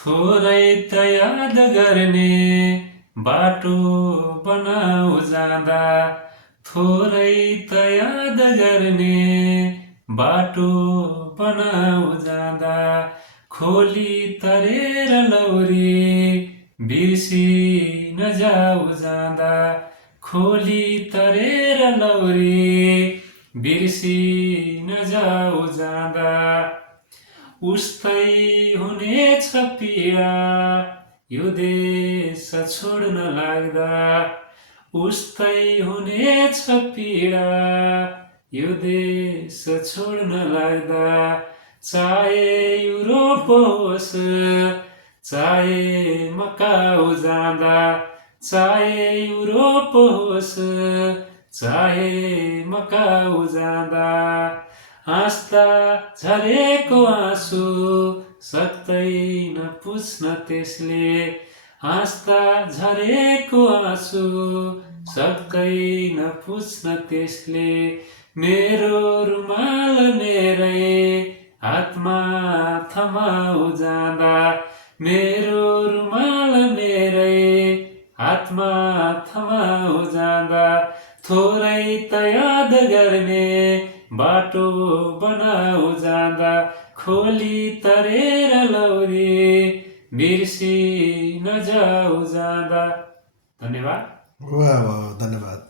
थोरै त याद गर्ने बाटो बनाऊ जाँदा, थोरै त याद गर्ने बाटो बनाऊ जाँदा, खोली तरेर लौरी बिर्सी नजाऊ जाँदा, खोली तरेर लौरी बिर्सी नजाऊ जाँदा, उस्तै हुनेछ पीडा यो देश छोड्न लाग्दा, उस्तै हुनेछ पीडा यो देश छोड्न लाग्दा, चाहे युरोप होस् चाहे मकाउ जाँदा, चाहे युरोप होस् चाहे मकाउ जाँदा, हाँस्दा झरेको आँसु सक्दैन पुछ्न त्यसले, हाँस्दा झरेको आँसु सक्दैन पुछ्न त्यसले, मेरो रुमाल मेरै हातमा थमाउ जाँदा, मेरो रुमाल मेरै हातमा थमाउ जाँदा, थोरै त याद गर्ने बाटो बनाऊ जाँदा, खोली तरेर लौरी बिर्सी नजाऊ जाँदा। धन्यवाद। वाह वाह, धन्यवाद।